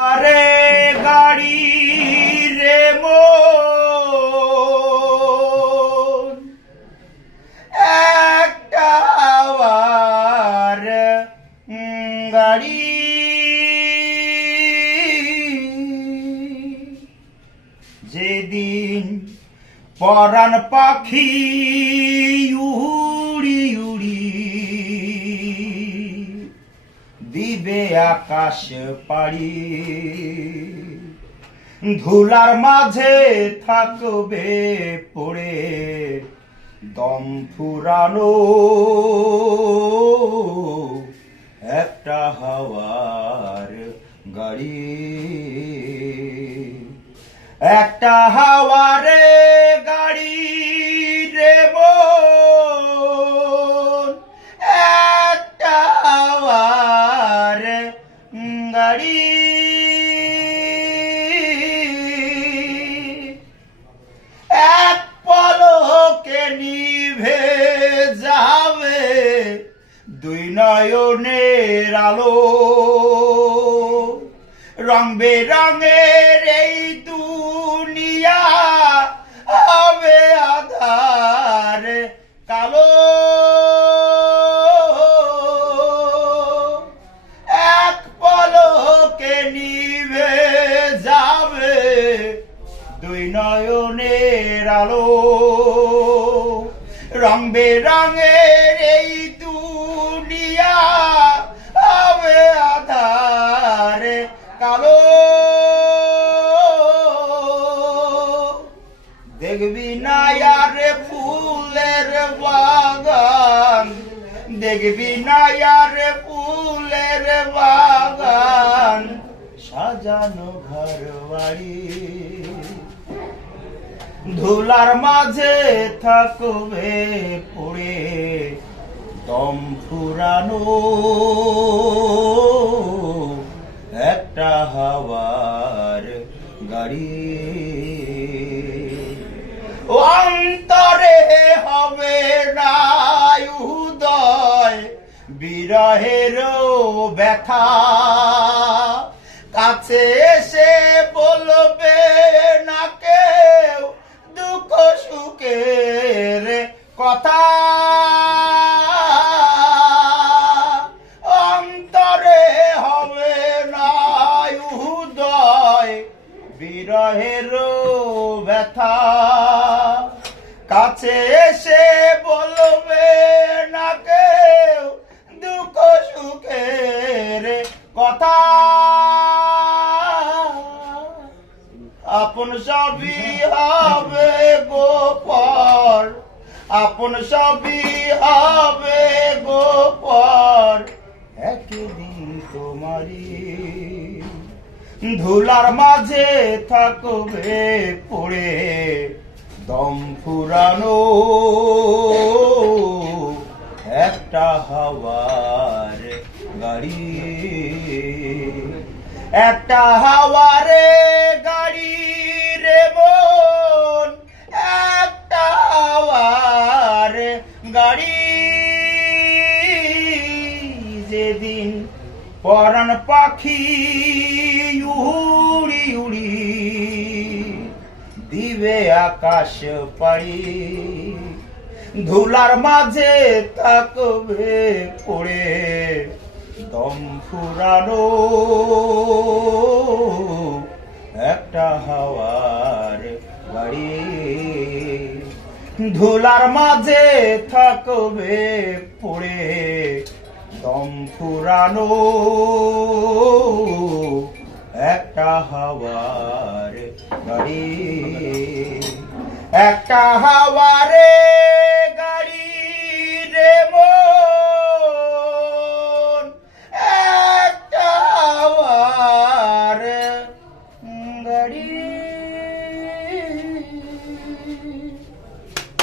আরে গাড়ি রে মন একটা আবার গাড়ি যেদিন পরাণ পাখি উড়ি উড়ি দিবে আকাশ পাড়ি ধুলার মাঝে থাকবে পড়ে দম ফুরানো একটা হাওয়ার গাড়ি একটা হাওয়ারে গাড়ি রে মন একটা হাওয়ার গাড়ি এক পলকে নিভে যাবে দুই নয়নের আলো রং বেরঙের এই দুনিয়া হবে আধার কালো এক পলকে নিভে যাবে দুই নয়নের আলো রং বেরঙের এই দুনিয়া হবে আধার কালো দেখবি না আরে ফুলের বাগান দেখবি না আরে ফুলের বাগান সাজানো ঘর বাড়ি ধুলার মাঝে থাকবে পড়ে দম ফুরানো একটা হাওয়ার গাড়ি অন্তরে হবে না উদয় বিরহের ব্যথা কাছে এসে বলবে না কেউ দুঃখ সুখের কথা অন্তরে হবে না উদয় বিরহের ব্যথা কাছে এসে বলবে না কেউ দুঃখ সুখের কথা আপন সবই হবে গোপর আপন সবই হবে গোপর একদিন তোমারি ধুলার মাঝে থাকবে পড়ে দম ফুরানো একটা হাওয়ার গাড়ি একটা হাওয়ারে গাড়ি রে মন একটা হাওয়ার গাড়ি যেদিন পরাণ পাখি উড়ি উড়ি দিবে আকাশ পাড়ি ধুলার মাঝে থাকবে পড়ে দম ফুরানো একটা হাওয়ার গাড়ি ধুলার মাঝে থাকবে পড়ে দম ফুরানো একটা হাওয়ার গাড়ি একটা হাওয়া